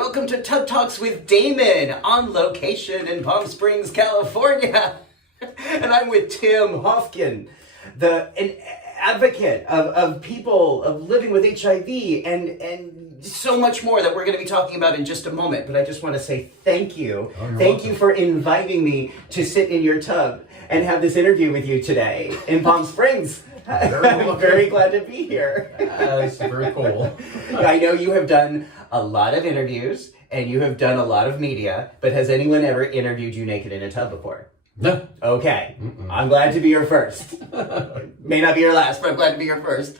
Welcome to Tub Talks with Damon on location in Palm Springs, California. And I'm with Tim Hoeffgen, an advocate of people, of living with HIV and so much more that we're going to be talking about in just a moment. But I just want to say thank you. Thank you for inviting me to sit in your tub and have this interview with you today in Palm Springs. I'm very glad to be here. It's very cool. I know you have done a lot of interviews and you have done a lot of media, but has anyone ever interviewed you naked in a tub before? No. Okay. I'm glad to be your first. May not be your last, but I'm glad to be your first.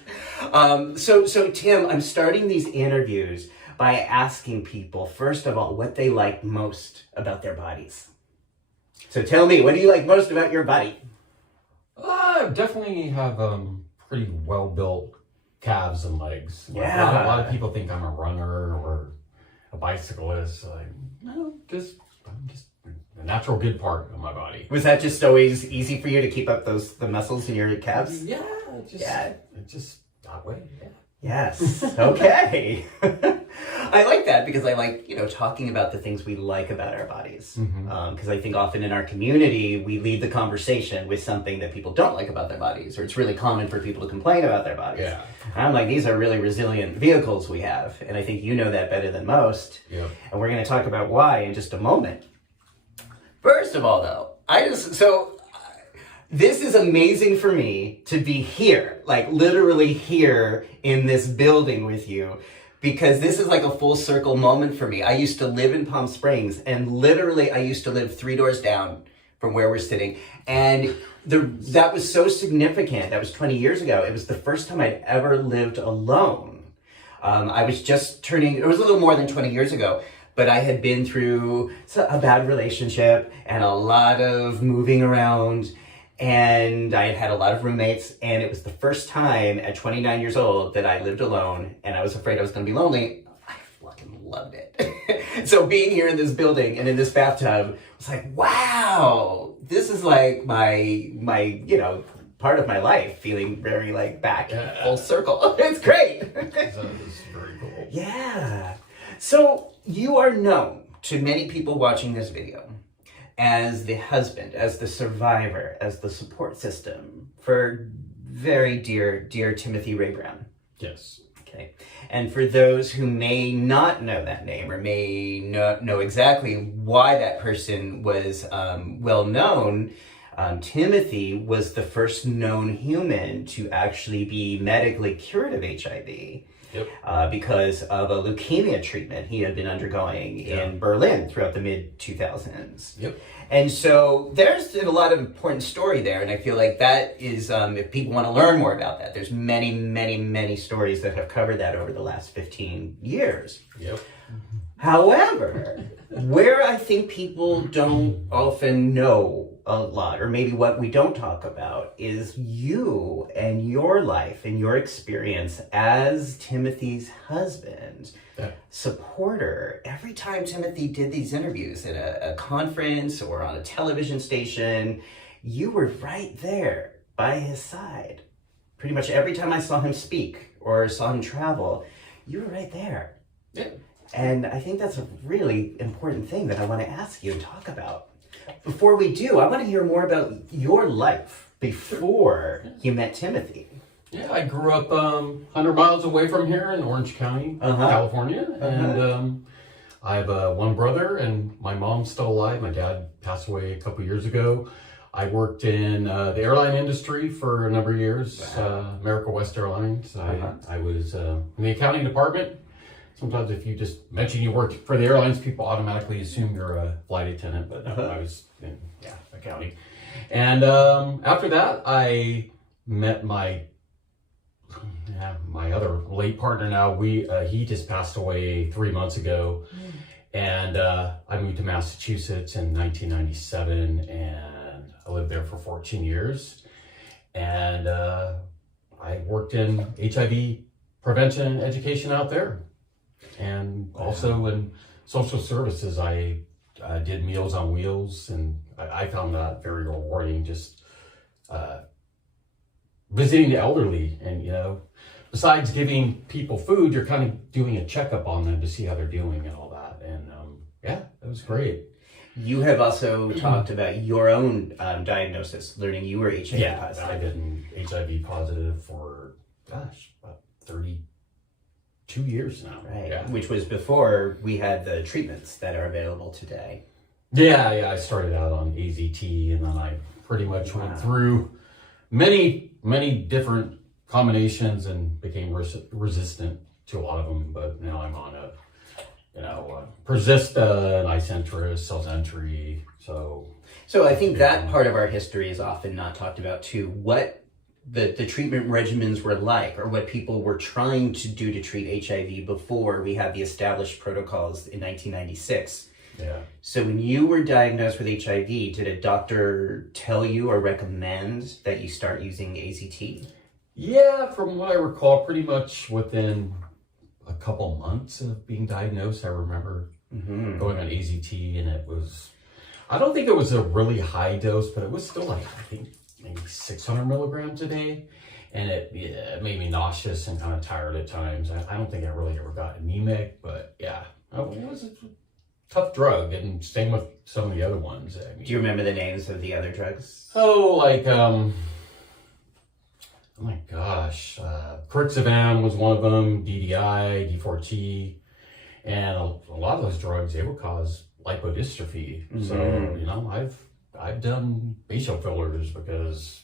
So Tim, I'm starting these interviews by asking people, first of all, what they like most about their bodies. So tell me, what do you like most about your body? I definitely have pretty well-built calves and legs. Yeah. A lot of people think I'm a runner or a bicyclist. I'm just the natural good part of my body. Was that just always easy for you to keep up the muscles in your calves? Yeah, it's just that way. Yeah. Yes. Okay. I like that because I like, talking about the things we like about our bodies. Because I think often in our community, we lead the conversation with something that people don't like about their bodies, or it's really common for people to complain about their bodies. Yeah. And I'm like, these are really resilient vehicles we have. And I think you know that better than most. Yeah. And we're going to talk about why in just a moment. First of all, though, this is amazing for me to be here, like literally here in this building with you, because this is like a full circle moment for me. I used to live in Palm Springs, and literally I used to live 3 doors down from where we're sitting. And that was so significant. That was 20 years ago. It was the first time I'd ever lived alone. I was just it was a little more than 20 years ago. But I had been through a bad relationship and a lot of moving around, and I had had a lot of roommates, and it was the first time at 29 years old that I lived alone, and I was afraid I was going to be lonely. I fucking loved it. So being here in this building and in this bathtub was like, wow, this is like my part of my life, feeling very like back full circle. It's great. That is very cool. Yeah. So you are known to many people watching this video as the husband, as the survivor, as the support system for very dear Timothy Ray Brown. Yes. Okay. And for those who may not know that name or may not know exactly why that person was well known, Timothy was the first known human to actually be medically cured of HIV. Yep. Because of a leukemia treatment he had been undergoing in Berlin throughout the mid-2000s. Yep. And so there's a lot of important story there, and I feel like that is, if people want to learn more about that, there's many, many, many stories that have covered that over the last 15 years. Yep. However, where I think people don't often know a lot, or maybe what we don't talk about, is you and your life and your experience as Timothy's husband, supporter. Every time Timothy did these interviews at a conference or on a television station, you were right there by his side. Pretty much every time I saw him speak or saw him travel, you were right there. Yeah. And I think that's a really important thing that I want to ask you and talk about. Before we do, I want to hear more about your life before you met Timothy. Yeah, I grew up 100 miles away from here in Orange County, California. And I have one brother, and my mom's still alive. My dad passed away a couple years ago. I worked in the airline industry for a number of years, America West Airlines. I was in the accounting department. Sometimes if you just mention you work for the airlines, people automatically assume you're a flight attendant, but no, I was in accounting. And after that, I met my other late partner now. He just passed away 3 months ago. And I moved to Massachusetts in 1997, and I lived there for 14 years. And I worked in HIV prevention and education out there. And also in social services, I did Meals on Wheels, and I found that very rewarding, just visiting the elderly. And, besides giving people food, you're kind of doing a checkup on them to see how they're doing and all that. that. And yeah, it was great. You have also talked about your own diagnosis, learning you were HIV Yeah, positive. I've been HIV positive for, gosh, about 32 years now. Right, Yeah. which was before we had the treatments that are available today. Yeah, I started out on AZT, and then I pretty much went through many different combinations and became resistant to a lot of them. But now I'm on a, Persista, and Icentris, Cellentry. So I think that part of our history is often not talked about too. What the treatment regimens were like, or what people were trying to do to treat HIV before we had the established protocols in 1996. Yeah. So when you were diagnosed with HIV, did a doctor tell you or recommend that you start using AZT? Yeah, from what I recall, pretty much within a couple months of being diagnosed, I remember going on AZT, and it was, I don't think it was a really high dose, but it was still like, I think maybe 600 milligrams a day. And it made me nauseous and kind of tired at times. I don't think I really ever got anemic, but yeah, it was a tough drug, and same with some of the other ones. I mean, do you remember the names of the other drugs? Oh, like, oh my gosh, Hoeffgen was one of them, DDI, D4T, and a lot of those drugs, they would cause lipodystrophy. So, I've done facial fillers because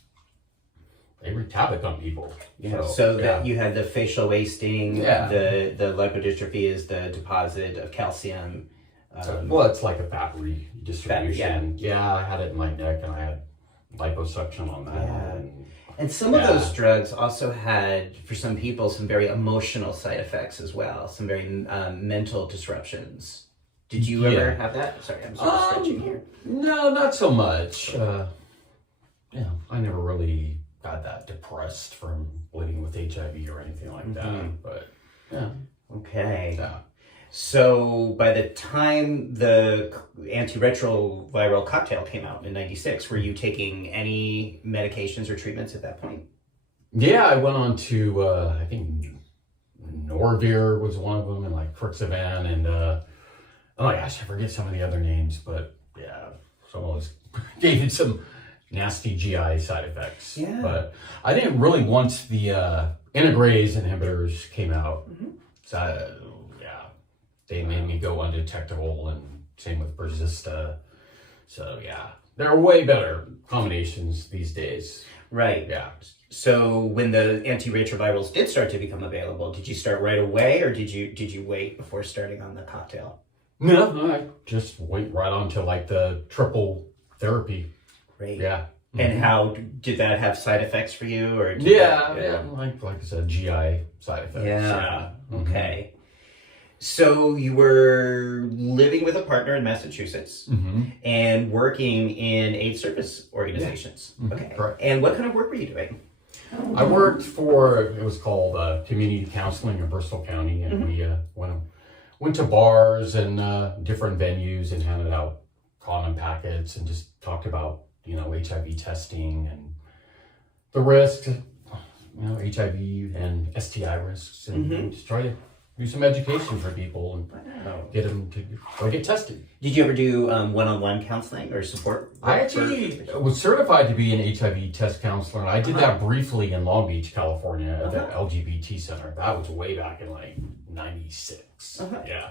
they wreak havoc on people. Yeah. So that you had the facial wasting, the lipodystrophy is the deposit of calcium. Well, it's like a fat redistribution. Yeah, I had it in my neck, and I had liposuction on that. Yeah. And some of those drugs also had, for some people, some very emotional side effects as well, some very mental disruptions. Did you ever have that? Sorry, I'm sort of stretching here. No, not so much. I never really got that depressed from living with HIV or anything like that. But yeah. Okay. Yeah. So by the time the antiretroviral cocktail came out in 96, were you taking any medications or treatments at that point? Yeah, I went on to, I think Norvir was one of them, and like Hoeffgen, and oh my gosh, I forget some of the other names, but yeah, some of those gave it some nasty GI side effects. Yeah. But I didn't really, once the integrase inhibitors came out, so they made me go undetectable, and same with Persista. So yeah, there are way better combinations these days. Right. Yeah. So when the antiretrovirals did start to become available, did you start right away, or did you wait before starting on the cocktail? No, I just went right on to like the triple therapy. Great. Yeah. And how did that have side effects for you, or? Like I said, GI side effects. Yeah. Okay. So you were living with a partner in Massachusetts and working in AIDS service organizations. Okay. Correct. And what kind of work were you doing? I worked for, it was called community counseling in Bristol County, and we went to bars and different venues and handed out condom packets and just talked about, HIV testing and the risks, HIV and STI risks, and just try to do some education for people and get them to go get tested. Did you ever do one-on-one counseling or support? I actually was certified to be an HIV test counselor, and I did that briefly in Long Beach, California, at the LGBT center. That was way back in like 96. Yeah.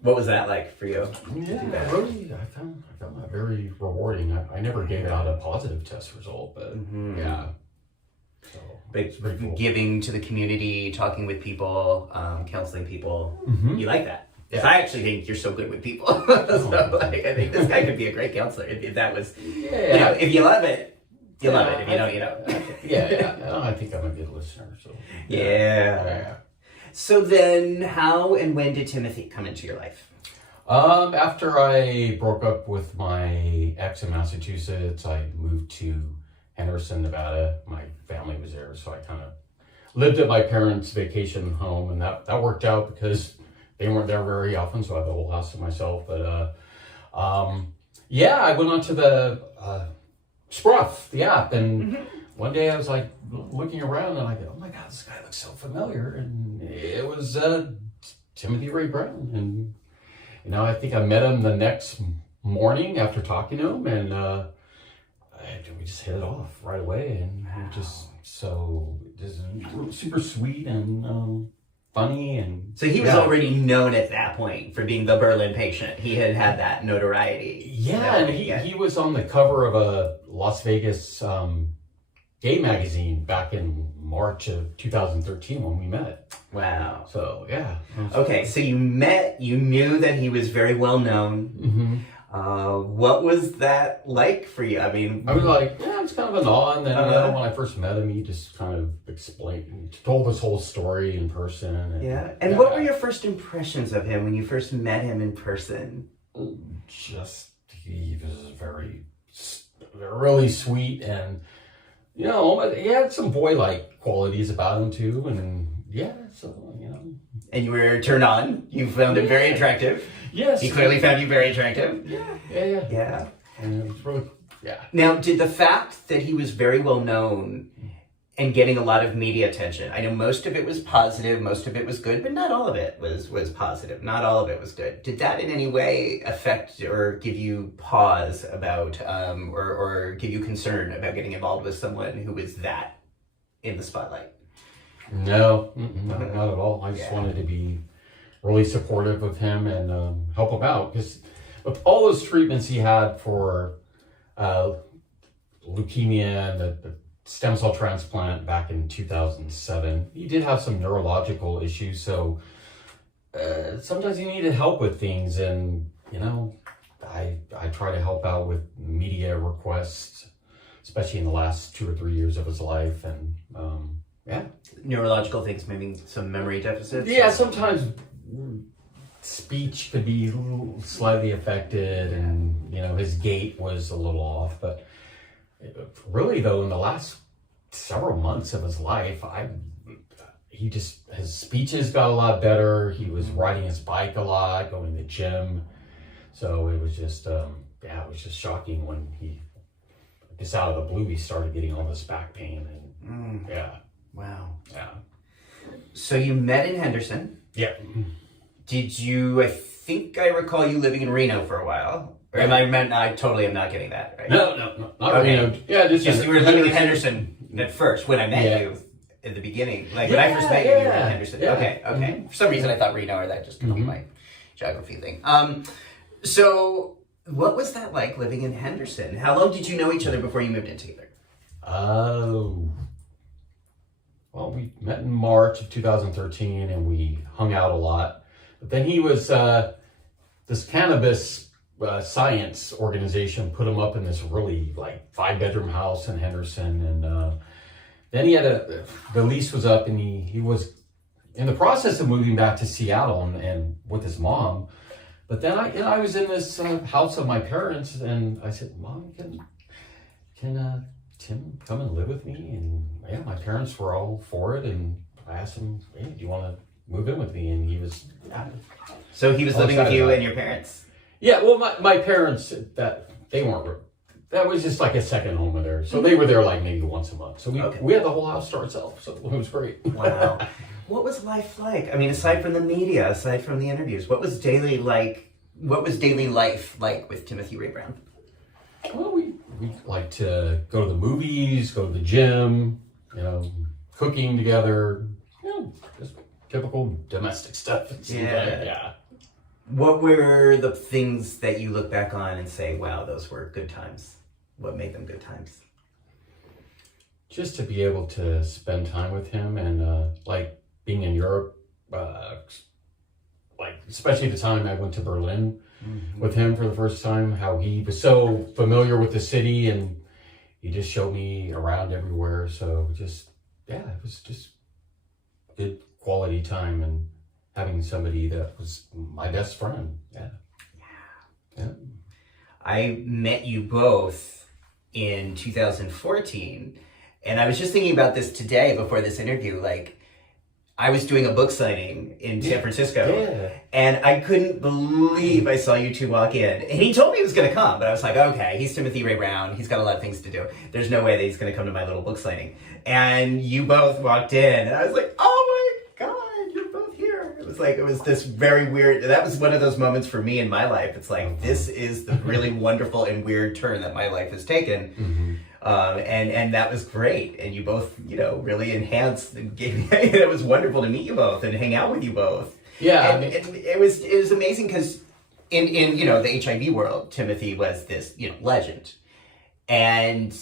What was that like for you? Yeah, really, I found that very rewarding. I never gave out a positive test result, but yeah. So, but cool. Giving to the community, talking with people, counseling people, you like that? Because I actually think you're so good with people. So I think this guy could be a great counselor if that was, if you love it, you love it. If you don't, you don't. I think I'm a good listener. So yeah. So then, how and when did Timothy come into your life? After I broke up with my ex in Massachusetts, I moved to Henderson, Nevada. My family was there, so I kind of lived at my parents' vacation home, and that worked out because they weren't there very often, so I had the whole house to myself. But I went on to the Scruff, the app, and one day I was like looking around, and I go, "Oh my God, this guy looks so familiar!" And it was Timothy Ray Brown, and I think I met him the next morning after talking to him, and we just hit it off right away, and just super sweet and funny. And so he was already known at that point for being the Berlin patient. He had that notoriety. Yeah, and he was on the cover of a Las Vegas gay magazine back in March of 2013 when we met. Wow. So, yeah. Okay, so you knew that he was very well known. Mm-hmm. What was that like for you? I mean, I was like, yeah, it's kind of an awe. And then when I first met him, he just kind of told his whole story in person. And what were your first impressions of him when you first met him in person? He was really sweet, and he had some boy-like qualities about him too, and And you were turned on. You found him very attractive. Yes. He clearly found you very attractive. Yeah. And it was really, Now, did the fact that he was very well known and getting a lot of media attention, I know most of it was positive, most of it was good, but not all of it was positive. Not all of it was good. Did that in any way affect or give you pause about, or give you concern about getting involved with someone who was that in the spotlight? No, not at all. I just wanted to be really supportive of him and help him out, because with all those treatments he had for leukemia and the stem cell transplant back in 2007, he did have some neurological issues, so sometimes he needed help with things, and I try to help out with media requests, especially in the last 2 or 3 years of his life, and Neurological things, maybe some memory deficits? Yeah, sometimes speech could be slightly affected, and his gait was a little off, but really though, in the last several months of his life, his speeches got a lot better. He was riding his bike a lot, going to the gym, so it was just it was just shocking when just out of the blue, he started getting all this back pain, and Wow. Yeah. So you met in Henderson. Yeah. Did you, I think I recall you living in Reno for a while. Or I totally am not getting that, right? No, not Reno. Yeah, just you were living in Henderson at first when I met you in the beginning. Like when I first met you, you were in Henderson. Yeah. Okay. Mm-hmm. For some reason I thought Reno, or that just could be my geography thing. So what was that like living in Henderson? How long did you know each other before you moved in together? Well, we met in March of 2013, and we hung out a lot. But then he was, this cannabis science organization put him up in this really 5-bedroom house in Henderson. And then he had the lease was up, and he was in the process of moving back to Seattle and with his mom. But then I was in this house of my parents, and I said, Mom, can Tim come and live with me? And my parents were all for it, and I asked him, hey, do you want to move in with me? And he was So he was living with you and your parents? Yeah, well, my parents, that was just like a second home of theirs, so they were there maybe once a month, so we had the whole house to ourselves, so it was great. Wow. What was life like? I mean, aside from the media, aside from the interviews, what was daily life like with Timothy Ray Brown? Well, we like to go to the movies, go to the gym, cooking together, just typical domestic stuff. Yeah. What were the things that you look back on and say, wow, those were good times? What made them good times? Just to be able to spend time with him, and being in Europe, especially the time I went to Berlin with him for the first time, how he was so familiar with the city, and he just showed me around everywhere. So it was just good quality time, and having somebody that was my best friend. Yeah. I met you both in 2014, and I was just thinking about this today before this interview. I was doing a book signing in San Francisco, and I couldn't believe I saw you two walk in. And he told me he was going to come, but I was like, okay, he's Timothy Ray Brown. He's got a lot of things to do. There's no way that he's going to come to my little book signing. And you both walked in, and I was like, oh my God, you're both here. It was it's like, it was this very weird, that was one of those moments for me in my life. It's like, this is the really wonderful and weird turn that my life has taken. Mm-hmm. And that was great. And you both, really enhanced and gave me, it was wonderful to meet you both and hang out with you both. Yeah. And it was amazing because in the HIV world, Timothy was this, legend. And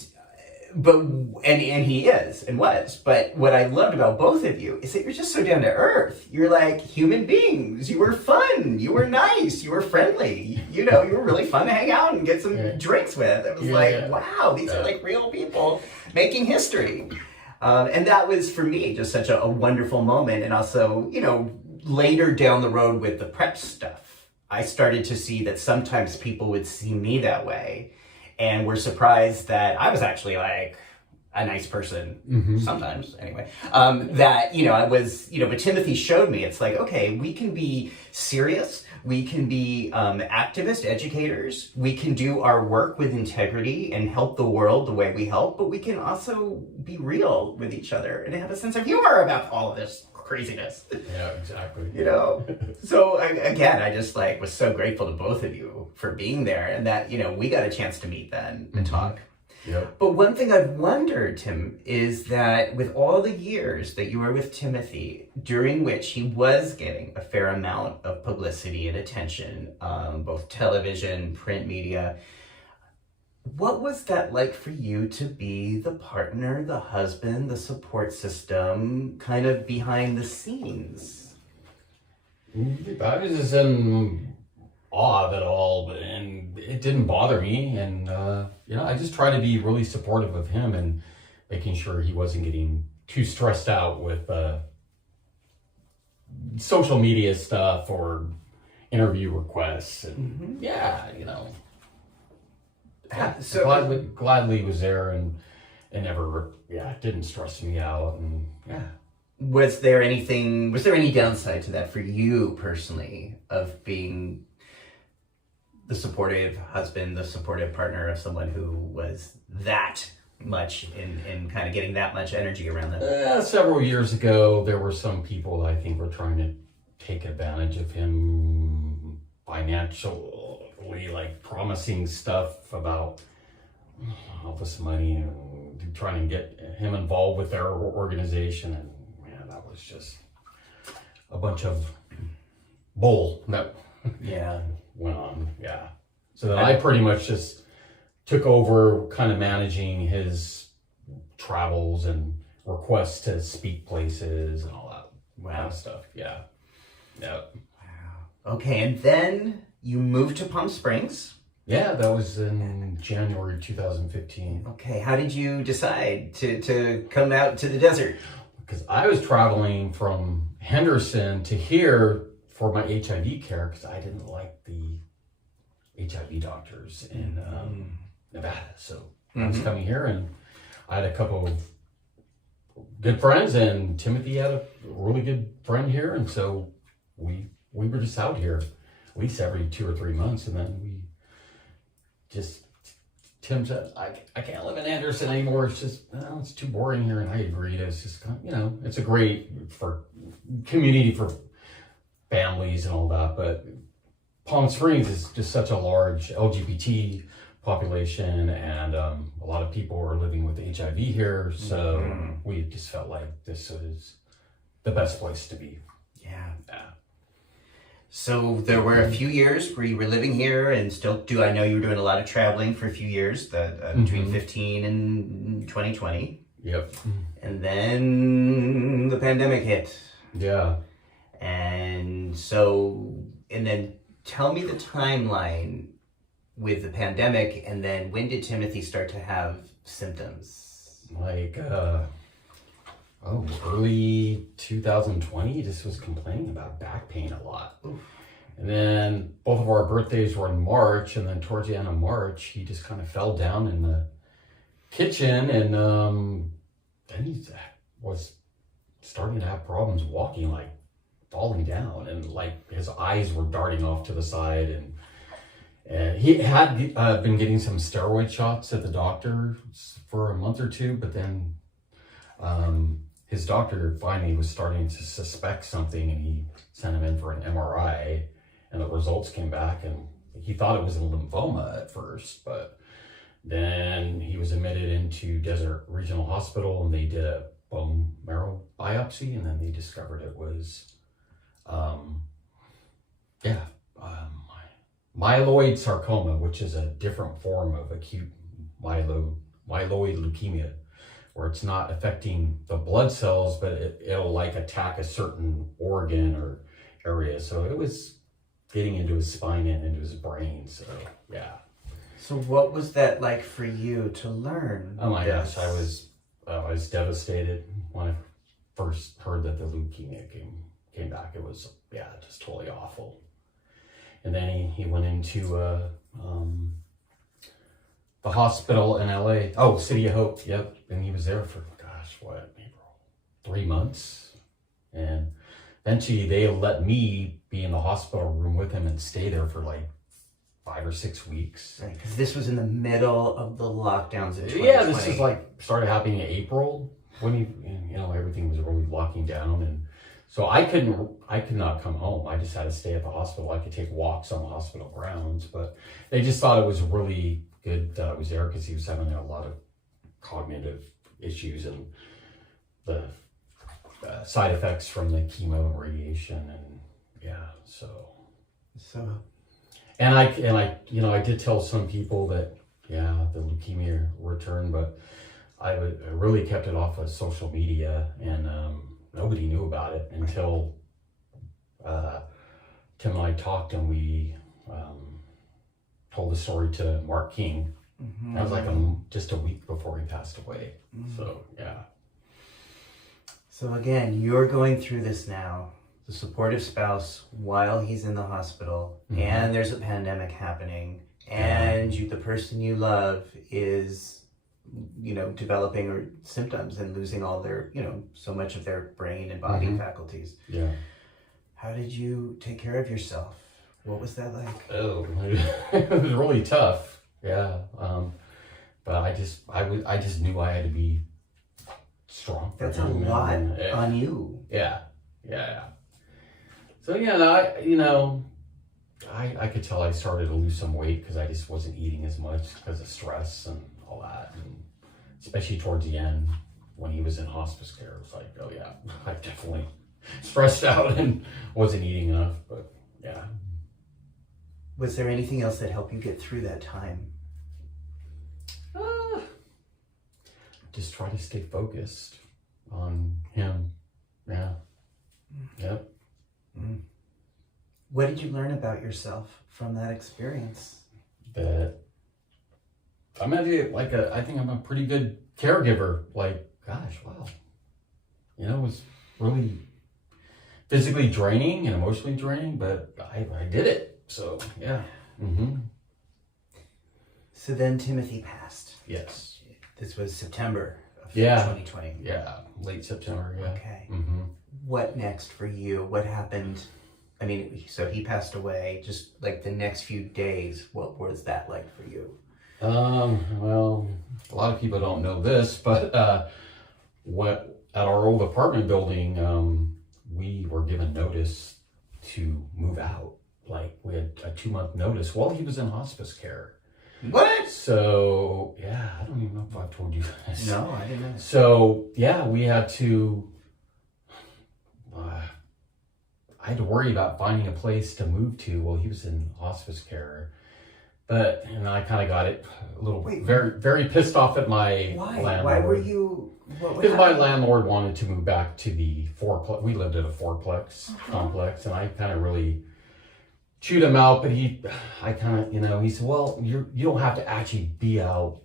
he is and was. But what I loved about both of you is that you're just so down to earth. You're like human beings. You were fun. You were nice. You were friendly. You were really fun to hang out and get some drinks with. It was wow, these are like real people making history. And that was for me just such a wonderful moment. And also, later down the road with the prep stuff, I started to see that sometimes people would see me that way. And we're surprised that I was actually like a nice person, sometimes anyway, that, I was, but Timothy showed me, it's like, okay, we can be serious. We can be activist educators. We can do our work with integrity and help the world the way we help, but we can also be real with each other and have a sense of humor about all of this craziness. Yeah, exactly. So again, I just was so grateful to both of you for being there, and that, we got a chance to meet then and talk. Yep. But one thing I've wondered, Tim, is that with all the years that you were with Timothy, during which he was getting a fair amount of publicity and attention, both television, print media, what was that like for you to be the partner, the husband, the support system, kind of behind the scenes? I was just in awe of it all, and it didn't bother me. And, I just try to be really supportive of him and making sure he wasn't getting too stressed out with social media stuff or interview requests. And so gladly was there and never, didn't stress me out. And Was there any downside to that for you personally, of being the supportive husband, the supportive partner of someone who was that much in kind of getting that much energy around them? Several years ago, there were some people that I think were trying to take advantage of him financially, like promising stuff about all this money and trying to get him involved with their organization. And man, that was just a bunch of bull that went on. Yeah. So then I pretty much just took over kind of managing his travels and requests to speak places and all that kind of stuff. Yeah. Yeah. Wow. Okay. And then you moved to Palm Springs. Yeah, that was in January 2015. Okay, how did you decide to come out to the desert? Because I was traveling from Henderson to here for my HIV care because I didn't like the HIV doctors in Nevada. So I was coming here, and I had a couple of good friends, and Timothy had a really good friend here, and so we were just out here at least every 2 or 3 months, and then we just, Tim said, I can't live in Anderson anymore. It's just, it's too boring here. And I agreed. It's just, it's a great for community for families and all that. But Palm Springs is just such a large LGBT population, and a lot of people are living with HIV here. So we just felt like this is the best place to be. Yeah. So there were a few years where you were living here and still I know you were doing a lot of traveling for a few years, between 15 and 2020. Yep. And then the pandemic hit. Yeah. And then tell me the timeline with the pandemic, and then when did Timothy start to have symptoms? Like, early 2020, he just was complaining about back pain a lot. Oof. And then both of our birthdays were in March, and then towards the end of March, he just kind of fell down in the kitchen, and then he was starting to have problems walking, like falling down, and like his eyes were darting off to the side, and he had been getting some steroid shots at the doctor for a month or two, but then his doctor finally was starting to suspect something, and he sent him in for an MRI, and the results came back, and he thought it was a lymphoma at first, but then he was admitted into Desert Regional Hospital, and they did a bone marrow biopsy, and then they discovered it was, myeloid sarcoma, which is a different form of acute myeloid leukemia, where it's not affecting the blood cells, but it'll like attack a certain organ or area. So it was getting into his spine and into his brain. So yeah. So what was that like for you to learn? Oh my gosh, I was devastated when I first heard that the leukemia came back. It was just totally awful. And then he went into the hospital in LA. Oh, City of Hope. Yep. And he was there for, April, 3 months. And eventually they let me be in the hospital room with him and stay there for like 5 or 6 weeks. Right, because this was in the middle of the lockdowns in 2020. Yeah, this is like started happening in April when everything was really locking down, and so I could not come home. I just had to stay at the hospital. I could take walks on the hospital grounds, but they just thought it was really good that I was there because he was having a lot of cognitive issues and the side effects from the chemo and radiation, and And I did tell some people that, the leukemia returned, but I really kept it off of social media, and nobody knew about it until Tim and I talked, and we told the story to Mark King. Mm-hmm. That was like just a week before he passed away. Mm-hmm. So, yeah. So again, you're going through this now, the supportive spouse, while he's in the hospital, mm-hmm. and there's a pandemic happening, and the person you love is, developing symptoms and losing all their, so much of their brain and body mm-hmm. faculties. Yeah. How did you take care of yourself? What was that like? Oh, it was really tough. Yeah. But I just knew I had to be strong. That's a lot on you. Yeah. So I could tell I started to lose some weight because I just wasn't eating as much because of stress and all that, and especially towards the end when he was in hospice care, it was like, oh yeah, I definitely stressed out and wasn't eating enough. But yeah. Was there anything else that helped you get through that time? Just try to stay focused on him. Yeah. Yep. Mm. What did you learn about yourself from that experience? That I think I'm a pretty good caregiver. Like, gosh, wow. It was really physically draining and emotionally draining, but I did it. So, yeah. Mm-hmm. So then Timothy passed. Yes. This was September of 2020. Yeah, late September, yeah. Okay. Mm-hmm. What next for you? What happened? I mean, so he passed away, just like the next few days, what was that like for you? Well, a lot of people don't know this, but at our old apartment building, we were given notice to move out. Like, we had a 2-month notice while he was in hospice care. What? So, yeah, I don't even know if I've told you this. No, I didn't know. So, yeah, we had to... I had to worry about finding a place to move to while he was in hospice care. But, I kind of got it a little very, very pissed off at my landlord. Why were you... Because my landlord wanted to move back to the fourplex. We lived at a fourplex complex, and I kind of really chewed him out. But he said, well, you don't have to actually be out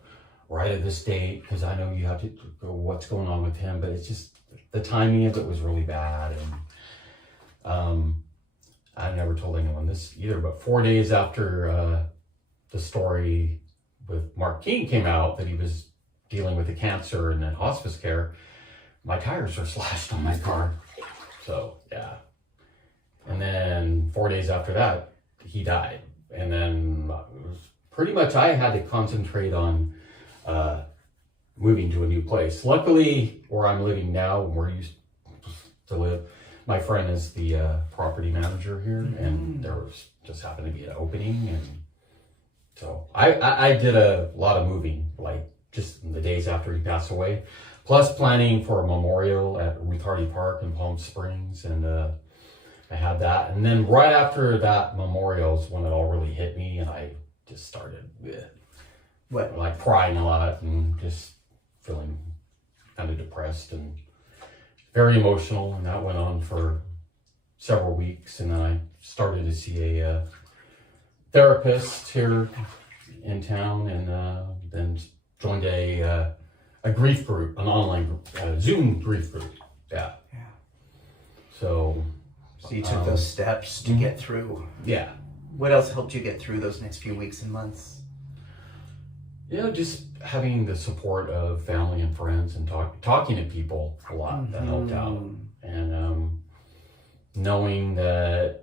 right at this date because I know you have to go what's going on with him. But it's just the timing of it was really bad. And I never told anyone this either, but 4 days after the story with Mark King came out that he was dealing with the cancer and in hospice care, my tires were slashed on my car. So, yeah. And then 4 days after that, he died. And then pretty much I had to concentrate on moving to a new place. Luckily, where I'm living now, where I used to live, my friend is the property manager here, and there was just happened to be an opening, and so I did a lot of moving, like just in the days after he passed away, plus planning for a memorial at Hoeffgen Park in Palm Springs, and I had that, and then right after that memorial is when it all really hit me, and I just started like crying a lot and just feeling kind of depressed and very emotional, and that went on for several weeks, and then I started to see a therapist here in town, and then joined a grief group, an online group, Zoom grief group. Yeah. So you took those steps to get through. Yeah. What else helped you get through those next few weeks and months? Just having the support of family and friends, and talking to people a lot that helped out, and knowing that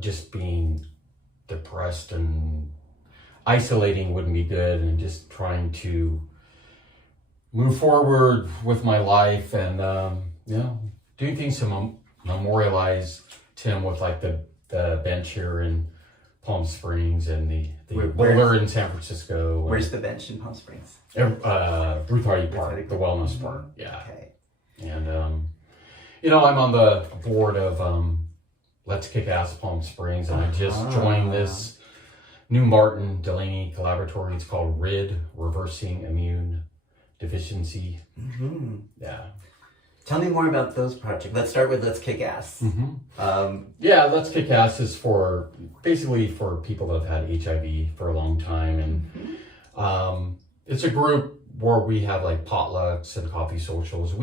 just being depressed and isolating wouldn't be good, and just trying to move forward with my life, and doing things to memorialize Tim with like the bench here in Palm Springs, and the boulder in San Francisco. Where's the bench in Palm Springs? Hoeffgen Park, the wellness park. Yeah. Okay. And I'm on the board of Let's Kick Ass Palm Springs, and I just joined this new Martin Delaney collaboratory. It's called RID, Reversing Immune Deficiency. Yeah. Tell me more about those projects. Let's start with Let's Kick Ass. Let's Kick Ass is basically for people that have had HIV for a long time, and it's a group where we have like potlucks and coffee socials.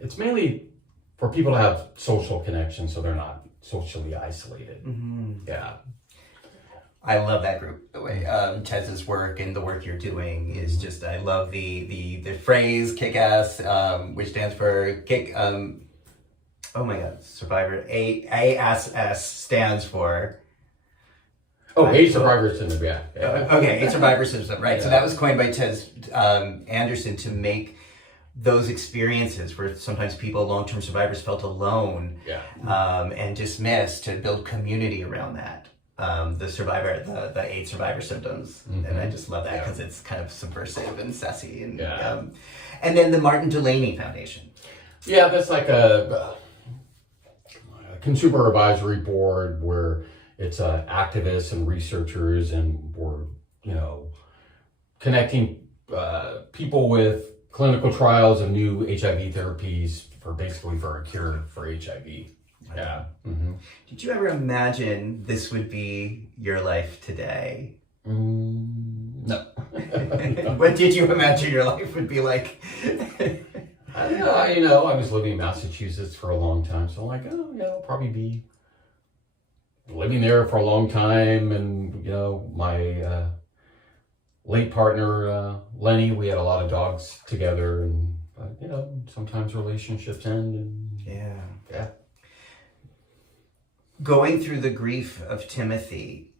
It's mainly for people to have social connections, so they're not socially isolated. Yeah. I love that group, the way Tez's work and the work you're doing is just, I love the phrase kick ass, which stands for kick, oh my God, survivor, ASS stands for. AIDS survivor syndrome, yeah. Okay, AIDS survivor syndrome, right. Yeah. So that was coined by Tez Anderson to make those experiences where sometimes people, long-term survivors, felt alone and dismissed, to build community around that. The AIDS survivor symptoms, and I just love that because it's kind of subversive and sassy, and then the Martin Delaney Foundation. Yeah, that's like a consumer advisory board where it's activists and researchers, and we're connecting people with clinical trials of new HIV therapies for a cure for HIV. Yeah. Did you ever imagine this would be your life today? No. What did you imagine your life would be like? I was living in Massachusetts for a long time, so I'm like, I'll probably be living there for a long time, and my late partner Lenny, we had a lot of dogs together, and sometimes relationships end, and yeah. Going through the grief of Timothy,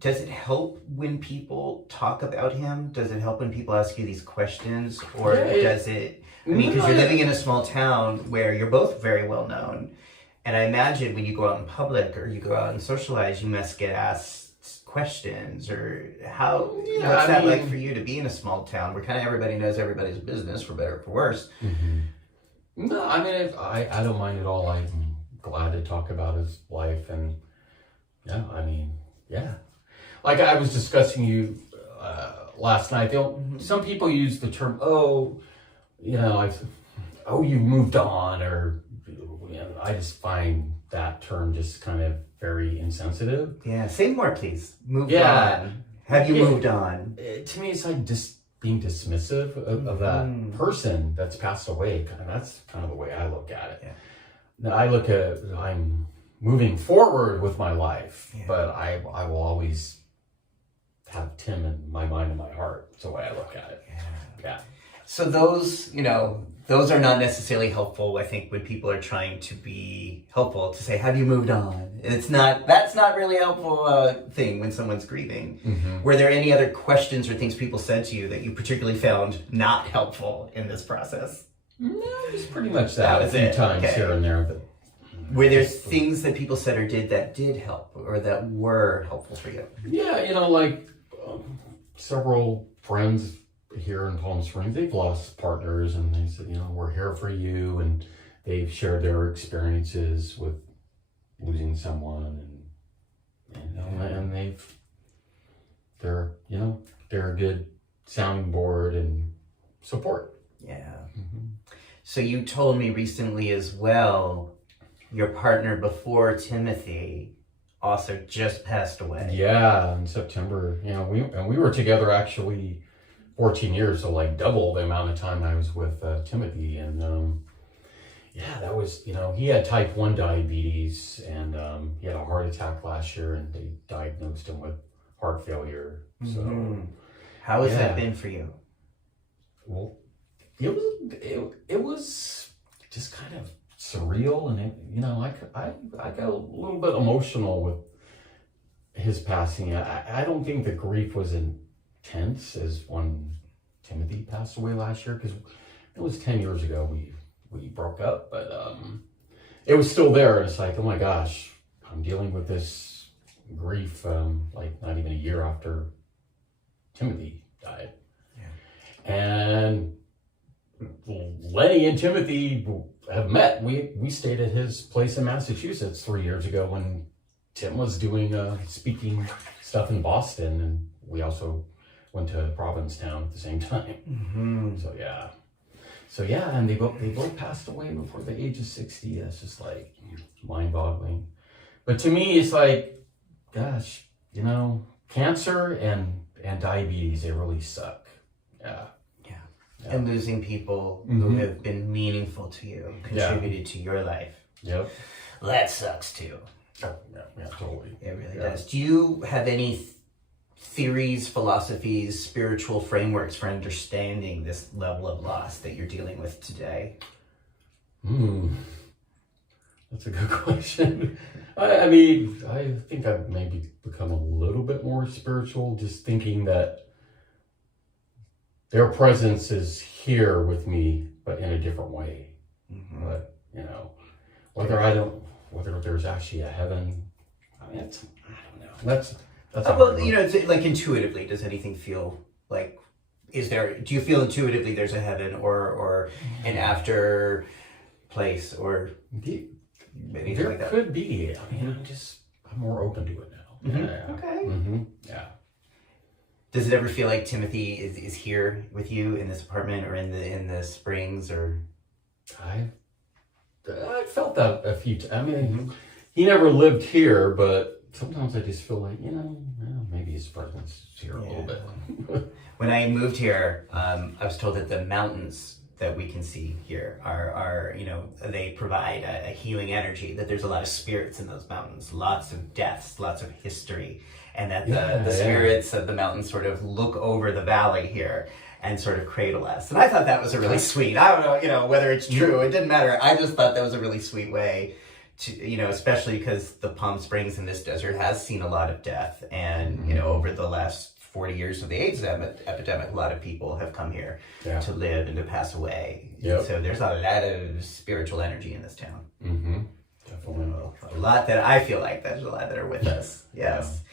does it help when people talk about him? Does it help when people ask you these questions? Or does it, because you're living in a small town where you're both very well known, and I imagine when you go out in public or you go out and socialize, you must get asked questions, or what's that like for you to be in a small town where kind of everybody knows everybody's business, for better or for worse? No, I don't mind at all. I'm glad to talk about his life, and like I was discussing you last night. Some people use the term, you moved on, or I just find that term just kind of very insensitive. Yeah, say more, please. Moved on. Have you moved on? To me, it's like just being dismissive of that person that's passed away. And that's kind of the way I look at it. Yeah. Now, I'm moving forward with my life, but I will always have Tim in my mind and my heart. That's the way I look at it. Yeah. So those, those are not necessarily helpful, I think, when people are trying to be helpful, to say, have you moved on? That's not really a helpful thing when someone's grieving. Mm-hmm. Were there any other questions or things people said to you that you particularly found not helpful in this process? No, just pretty much that. A few times here and there. But were there things that people said or did that did help or that were helpful for you? Yeah, like several friends here in Palm Springs, they've lost partners, and they said, we're here for you, and they've shared their experiences with losing someone, and they're a good sounding board and support. Yeah. Mm-hmm. So you told me recently as well, your partner before Timothy also just passed away. Yeah, in September. We were together actually 14 years, so like double the amount of time I was with Timothy. And that was, he had type 1 diabetes, and he had a heart attack last year, and they diagnosed him with heart failure. So how has that been for you? Well, it was just kind of surreal, and I got a little bit emotional with his passing. I don't think the grief was intense as when Timothy passed away last year, because it was 10 years ago we broke up, but it was still there. It's like, oh my gosh, I'm dealing with this grief like not even a year after Timothy died. Yeah. And Lenny and Timothy have met. We stayed at his place in Massachusetts 3 years ago when Tim was doing speaking stuff in Boston, and we also went to Provincetown at the same time. Mm-hmm. So yeah, and they both passed away before the age of 60. That's just like mind-boggling. But to me, it's like, gosh, cancer and diabetes, they really suck. Yeah. And losing people who have been meaningful to you, contributed to your life. Yep. That sucks too. Oh, yeah, totally. It really does. Do you have any theories, philosophies, spiritual frameworks for understanding this level of loss that you're dealing with today? That's a good question. I mean, I think I've maybe become a little bit more spiritual, just thinking that their presence is here with me, but in a different way. Mm-hmm. But, whether there's actually a heaven, I mean, I don't know. That's it's like intuitively, does anything feel like, do you feel intuitively there's a heaven or an after place or anything like that? There could be. I mean, I'm more open to it now. Mm-hmm. Yeah. Okay. Mm-hmm. Yeah. Does it ever feel like Timothy is here with you in this apartment or in the Springs or? I felt that a few times. I mean, he never lived here, but sometimes I just feel like, maybe his presence is here a little bit. When I moved here, I was told that the mountains that we can see here are they provide a healing energy, that there's a lot of spirits in those mountains, lots of deaths, lots of history, and that the spirits of the mountains sort of look over the valley here and sort of cradle us. And I thought that was a really sweet, I don't know, whether it's true, it didn't matter. I just thought that was a really sweet way to, especially because the Palm Springs in this desert has seen a lot of death. And, over the last 40 years of the AIDS epidemic, a lot of people have come here to live and to pass away. Yep. So there's a lot of spiritual energy in this town. Mm-hmm. Definitely. A lot that I feel like there's a lot that are with us. Yes. Yeah.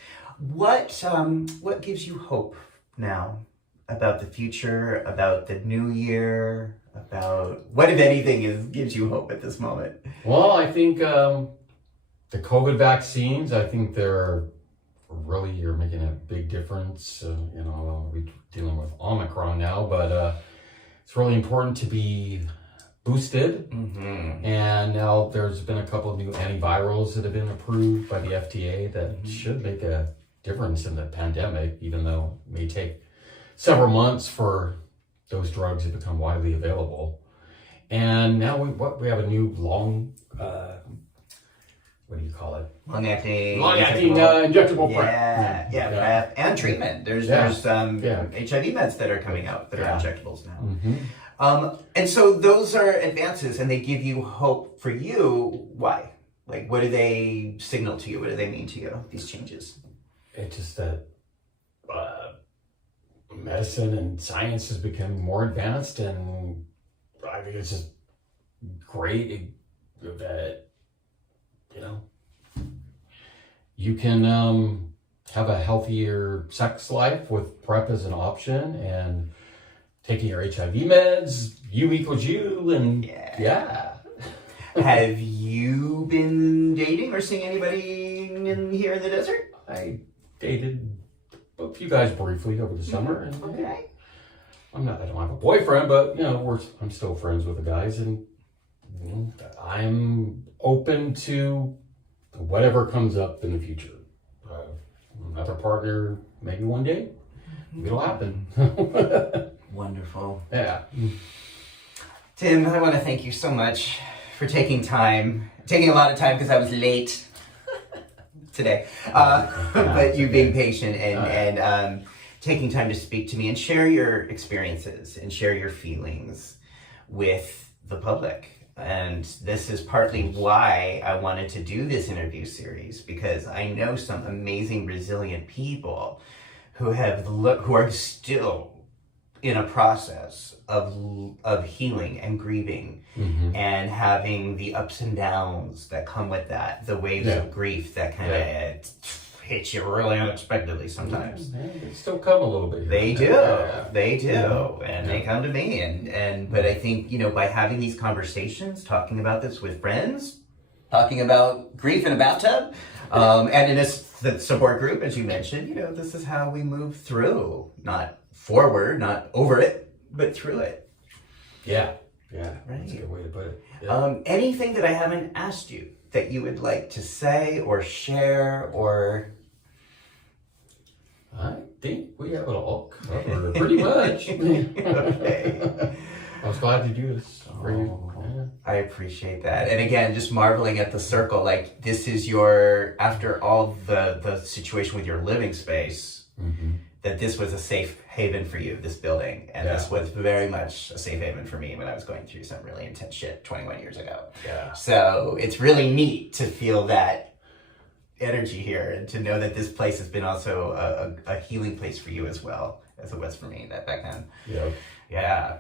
What gives you hope now about the future, about the new year, about what, if anything, gives you hope at this moment? Well, I think the COVID vaccines, I think you're making a big difference. We're dealing with Omicron now, but it's really important to be boosted. Mm-hmm. And now there's been a couple of new antivirals that have been approved by the FDA that should make a difference in the pandemic, even though it may take several months for those drugs to become widely available. And now we have a new what do you call it? Long-acting injectable PrEP. Yeah, PrEP and treatment. There's HIV meds that are coming out that are injectables now. Mm-hmm. And so those are advances, and they give you hope for you. Why? Like, what do they signal to you? What do they mean to you, these changes? It's just that medicine and science has become more advanced, and I think it's just great that, you know, you can have a healthier sex life with PrEP as an option, and taking your HIV meds, you equals you, and Have you been dating or seeing anybody in here in the desert? I dated a few guys briefly over the summer, and okay. I don't have a boyfriend, but you know, I'm still friends with the guys, and you know, I'm open to whatever comes up in the future. Another partner, maybe one day, it'll happen. Wonderful. Yeah. Tim, I want to thank you so much for taking a lot of time because I was late today. But you being patient and taking time to speak to me and share your experiences and share your feelings with the public. And this is partly why I wanted to do this interview series, because I know some amazing, resilient people who are still in a process of healing and grieving, and having the ups and downs that come with that, the waves of grief that kind of hit you really unexpectedly sometimes. They still come a little bit. They do, and they come to me, but I think, you know, by having these conversations, talking about this with friends, talking about grief in a bathtub, and in a support group, as you mentioned, you know, this is how we move through, not forward, not over it, but through it. Yeah, right. That's a good way to put it. Yeah. Anything that I haven't asked you that you would like to say or share, or? I think we have it all covered pretty much. Okay. I was glad to do this for you. Yeah. I appreciate that. And again, just marveling at the circle, like this is after all the situation with your living space, that this was a safe haven for you, this building. And this was very much a safe haven for me when I was going through some really intense shit 21 years ago. Yeah. So it's really neat to feel that energy here and to know that this place has been also a healing place for you as well as it was for me that back then. Yeah.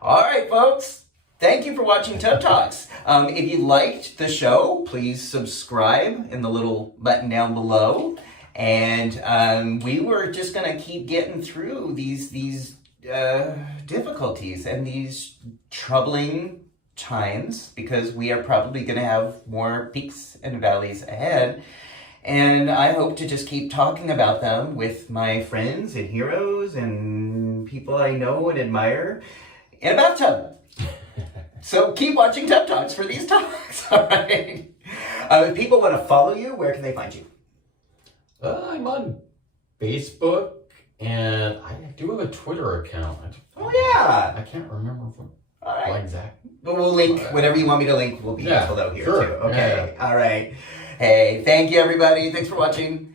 All right, folks. Thank you for watching Tub Talks. If you liked the show, please subscribe in the little button down below. And we were just going to keep getting through these difficulties and these troubling times, because we are probably going to have more peaks and valleys ahead. And I hope to just keep talking about them with my friends and heroes and people I know and admire in a bathtub. So keep watching Tub Talks for these talks, all right? If people want to follow you, where can they find you? I'm on Facebook, and I do have a Twitter account. I can't remember what exact. But we'll link, whatever you want me to link, will be below here too. Okay, Yeah. all right. Hey, thank you everybody. Thanks for watching.